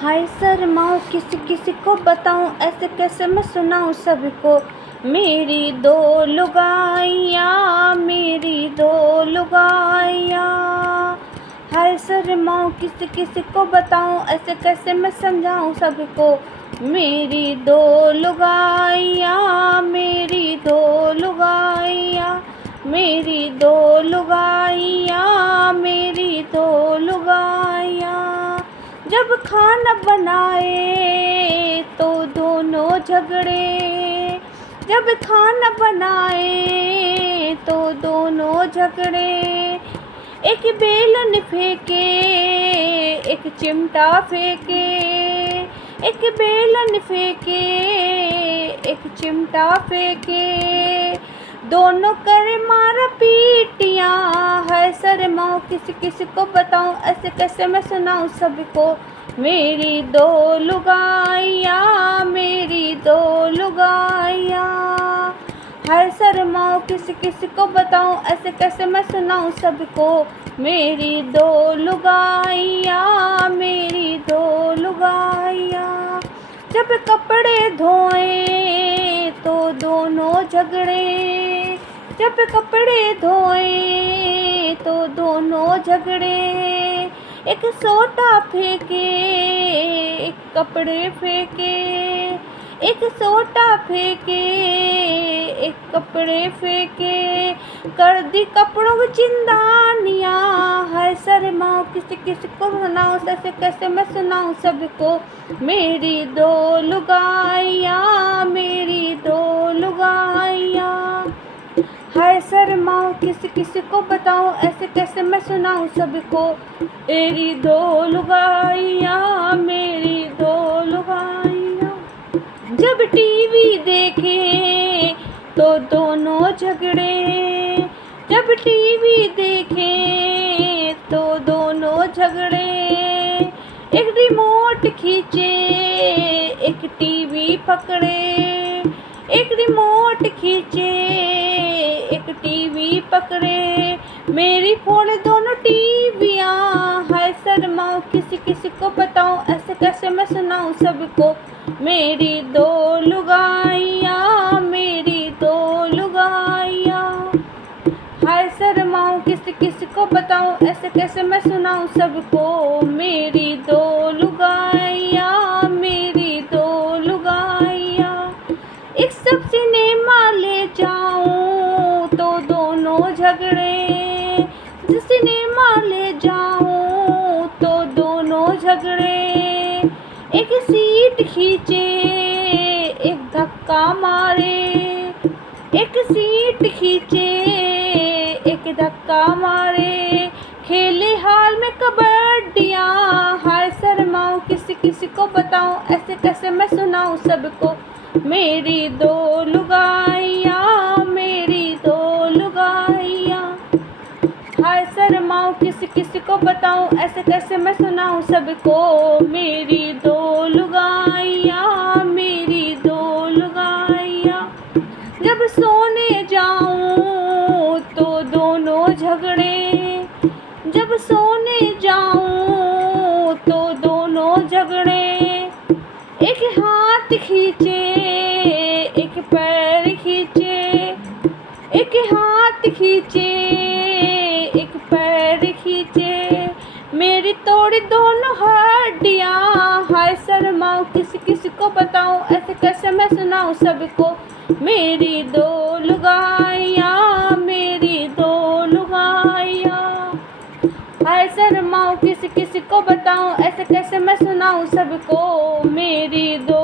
हाय शर्माऊँ किसी किसी को बताऊँ, ऐसे कैसे मैं सुनाऊँ सबको। मेरी दो लुगाइयाँ, मेरी दो लुगाइयाँ। हाय शर्माऊँ किसी किसी को बताऊँ, ऐसे कैसे मैं समझाऊँ सबको। मेरी दो लुगाइयाँ, मेरी दो लुगाइयाँ, मेरी दो लुगाइयाँ, मेरी दो लुगाइयाँ। जब खाना बनाए तो दोनों झगड़े, जब खाना बनाए तो दोनों झगड़े। एक बेलन फेंके, एक चिमटा फेंके, एक बेलन फेंके, एक चिमटा फेंके। दोनों करे मारा पीटियाँ, है शर्माऊँ किसी किसी को बताऊँ, ऐसे कैसे मैं सुनाऊँ सबको। मेरी दो लुगाइयाँ, मेरी दो लुगाइयाँ। हाय शर्माऊँ किसी किसी को बताऊँ, ऐसे कैसे मैं सुनाऊँ सबको। मेरी दो लुगाइयाँ, मेरी दो लुगाइयाँ। जब कपड़े धोए तो दोनों झगड़े, जब कपड़े धोए तो दोनों झगड़े। एक सोटा फेंके, एक कपड़े फेंके, एक सोटा फेंके, एक कपड़े फेंके। कर दी कपड़ों की चिंदानियाँ, है शर्माऊँ किसी किसी को सुनाऊँ, ऐसे कैसे मैं सुनाऊँ सबको। मेरी दो लुगाइयाँ, मेरी दो लुगाइयाँ। हाय शर्माऊँ किसी किसी को बताऊँ, ऐसे कैसे मैं सुनाऊँ सबको। मेरी दो लुगाइयाँ, मेरी दो लुगाइयाँ। जब टीवी देखे तो दोनों झगड़े, जब टीवी देखे तो दोनों झगड़े। एक रिमोट खींचे, एक टीवी पकड़े, एक रिमोट खींचे, एक टीवी पकड़े। मेरी फोड़ दोनों टीवियाँ, है शर्माऊँ किसी किसी को बताऊँ, ऐसे कैसे मैं सुनाऊँ सबको। मेरी दो लुगाइयाँ, मेरी दो लुगाइयाँ। हाय शर्माऊँ किसी किसी को बताऊँ, ऐसे कैसे मैं सुनाऊँ सबको। मेरी दो लुगाइयाँ, मेरी दो लुगाइयाँ। एक सब सिनेमा ले जाऊँ तो दोनों झगड़े, सिनेमा ले जाऊँ तो दोनों झगड़े। एक सीट खींचे, एक धक्का मारे, एक सीट खींचे, एक धक्का मारे। खेले हाल में कबड्डियाँ, हाय शर्माऊँ किसी किसी को बताऊँ, ऐसे कैसे मैं सुनाऊँ सबको। मेरी दो लुगाइयाँ, मेरी दो लुगाइयाँ। हाय शर्माऊँ किसी किसी को बताऊँ, ऐसे कैसे मैं सुनाऊँ सबको। मेरी दो लुगाइयाँ, मेरी दो लुगाइयाँ। जब सोने जाऊँ तो दोनों झगड़े, जब सोने जाऊँ तो दोनों झगड़े। एक हाथ खींचे, एक पैर खींचे, एक हाथ खींचे, एक पैर खींचे। मेरी तोड़ी दोनों हड्डियाँ, हाय शर्माऊँ किसी किसी को बताऊँ, ऐसे कैसे मैं सुनाऊँ सबको। मेरी दो लुगाइयाँ, मेरी दो लुगाइयाँ। हाय शर्माऊँ किसी किसी को बताऊँ, ऐसे कैसे मैं सुनाऊँ सबको। मेरी दो